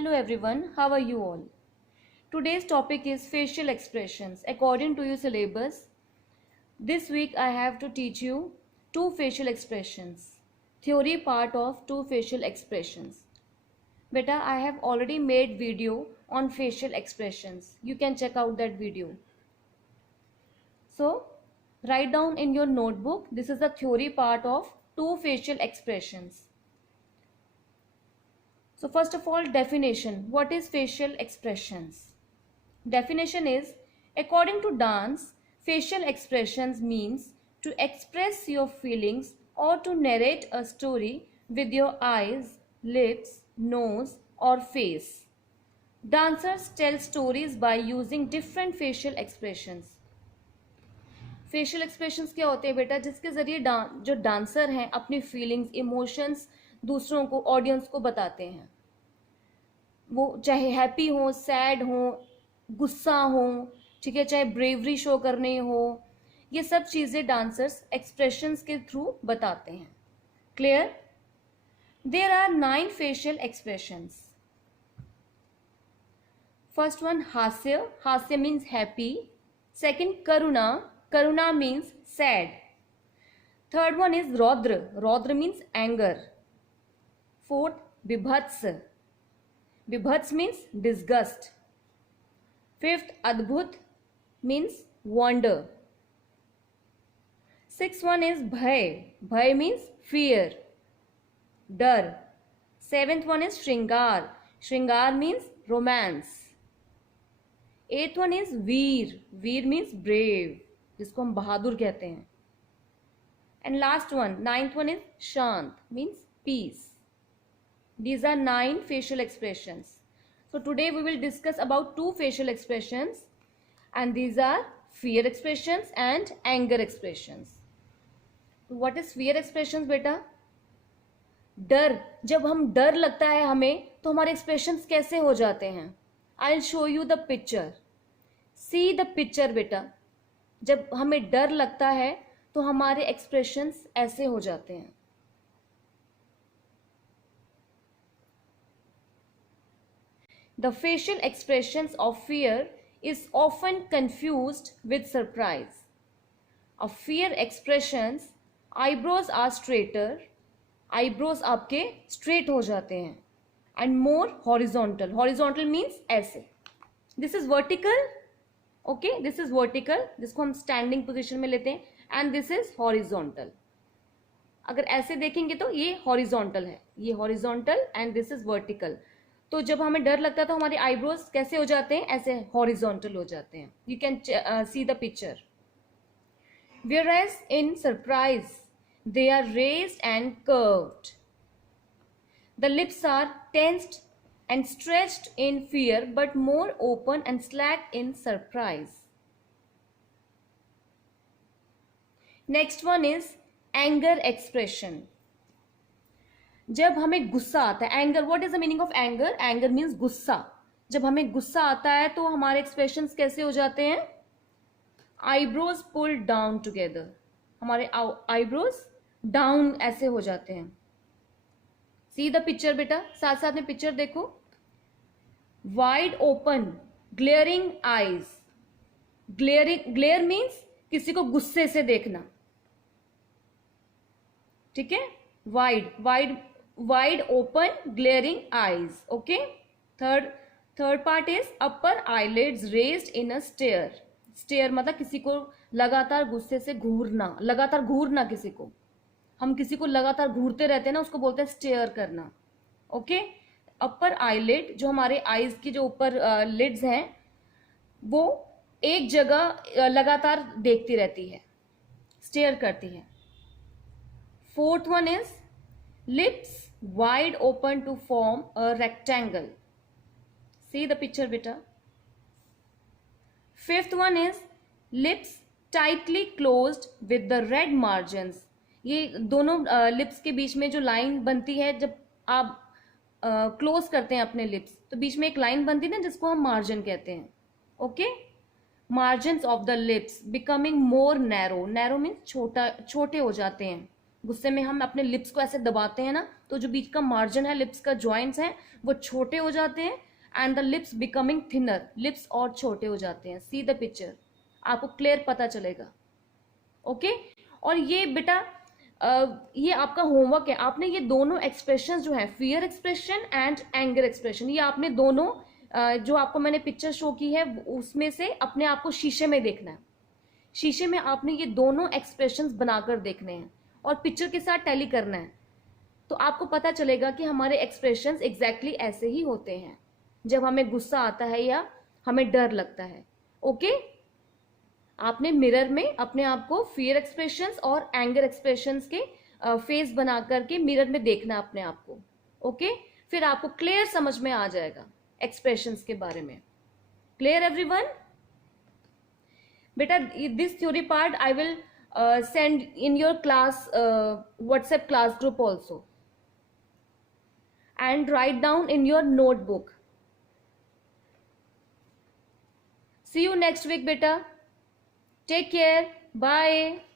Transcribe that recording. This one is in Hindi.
Hello everyone, how are you all? Today's topic is facial expressions. According to your syllabus, this week I have to teach you two facial expressions. Theory part of two facial expressions. Beta, I have already made video on facial expressions. You can check out that video. So, write down in your notebook, this is the theory part of two facial expressions. So first of all, definition. What is facial expressions? Definition is, according to Dance, facial expressions means to express your feelings or to narrate a story with your eyes, lips, nose or face. Dancers tell stories by using different facial expressions. Facial expressions क्या होते हैं बेटा? जिसके जरिए जो डांसर हैं अपनी फीलिंग्स, इमोशंस दूसरों को, ऑडियंस को बताते हैं. वो चाहे हैप्पी हो, सैड हो, गुस्सा हो, ठीक है, चाहे ब्रेवरी शो करने हो, ये सब चीजें डांसर्स एक्सप्रेशंस के थ्रू बताते हैं. Clear? There are 9 facial expressions. First one हास्य. हास्य मीन्स हैप्पी. सेकंड करुणा. Karuna means sad. Third one is Rodra. Rodra means anger. Fourth, Bibhats. Bibhats means disgust. Fifth, Adbhut means wonder. Sixth one is Bhay. Bhay means fear, Dar. Seventh one is Shringar. Shringar means romance. Eighth one is Veer. Veer means brave, जिसको हम बहादुर कहते हैं. And last one, 9th one is शांत, means peace. These are 9 facial expressions. So today we will discuss about 2 facial expressions and these are fear expressions and anger expressions. What is fear expressions बेटा? डर. जब हम डर लगता है हमें तो हमारे एक्सप्रेशंस कैसे हो जाते हैं? I will show you the picture. C the picture बेटा. जब हमें डर लगता है तो हमारे एक्सप्रेशंस ऐसे हो जाते हैं. The facial expressions of fear is often confused with surprise. Of fear expressions, eyebrows are straighter. Eyebrows आपके स्ट्रेट हो जाते हैं. And more horizontal. Horizontal means ऐसे. This is vertical. Okay, this is vertical, जिसको हम स्टैंडिंग पोजीशन में लेते हैं. And this is horizontal. अगर ऐसे देखेंगे तो ये हॉरिजॉन्टल है, ये horizontal and this is vertical. तो जब हमें डर लगता है तो हमारे आईब्रोज कैसे हो जाते हैं? ऐसे हॉरिजॉन्टल हो जाते हैं. You can see the picture. Whereas in surprise they are raised and curved. The lips are tensed and stretched in fear but more open and slack in surprise. Next one is anger expression. जब हमें गुस्सा आता है, anger. What is the meaning of anger? Anger means गुस्सा. जब हमें गुस्सा आता है तो हमारे एक्सप्रेशंस कैसे हो जाते हैं? Eyebrows pull down together. हमारे आईब्रोज डाउन ऐसे हो जाते हैं. सी द पिक्चर बेटा, साथ साथ में पिक्चर देखो. Wide open glaring eyes. Glare means किसी को गुस्से से देखना, ठीक है. Wide open glaring eyes. Okay. Third part is upper eyelids raised in a stare. Stare मतलब किसी को लगातार गुस्से से घूरना, लगातार घूरना किसी को. हम किसी को लगातार घूरते रहते हैं ना, उसको बोलते हैं स्टेयर करना. ओके. अपर आईलिड, जो हमारे आईज की जो ऊपर लिड्स हैं, वो एक जगह लगातार देखती रहती है, स्टेयर करती है. Fourth one is lips wide open to form a rectangle. See the picture बेटा. Fifth one is lips tightly closed with the red margins. ये दोनों लिप्स के बीच में जो लाइन बनती है, जब आप क्लोज करते हैं अपने लिप्स तो बीच में एक लाइन बनती है ना, जिसको हम मार्जिन कहते हैं. Okay. Margins of the lips becoming more narrow. Narrow means छोटे हो जाते हैं. गुस्से में हम अपने लिप्स को ऐसे दबाते हैं ना, तो जो बीच का मार्जिन है, लिप्स का जॉइंट्स हैं, वो छोटे हो जाते हैं and the lips becoming thinner, lips और छोटे हो जाते हैं। सी द पिक्चर, आपको क्लियर पता चलेगा। ओके और ये बेटा ये आपका होमवर्क है, आपने ये दोनों एक्सप्रेशन जो है, fear expression and anger expression, ये आपने दोनों जो आपको मैंने पिक्चर शो की है उसमें से अपने आप को शीशे में देखना है। शीशे में आपने ये दोनों एक्सप्रेशंस बनाकर देखने हैं और पिक्चर के साथ टैली करना है, तो आपको पता चलेगा कि हमारे एक्सप्रेशंस एग्जैक्टली ऐसे ही होते हैं जब हमें गुस्सा आता है या हमें डर लगता है। ओके आपने मिरर में अपने आप को फियर एक्सप्रेशंस और एंगर एक्सप्रेशंस के फेस बना करके मिरर में देखना अपने आप को। ओके फिर आपको क्लियर समझ में आ जाएगा एक्सप्रेशंस के बारे में। Clear everyone? बेटा this theory part I will send in your class WhatsApp class group also, and write down in your notebook. See you next week beta. Take care. Bye.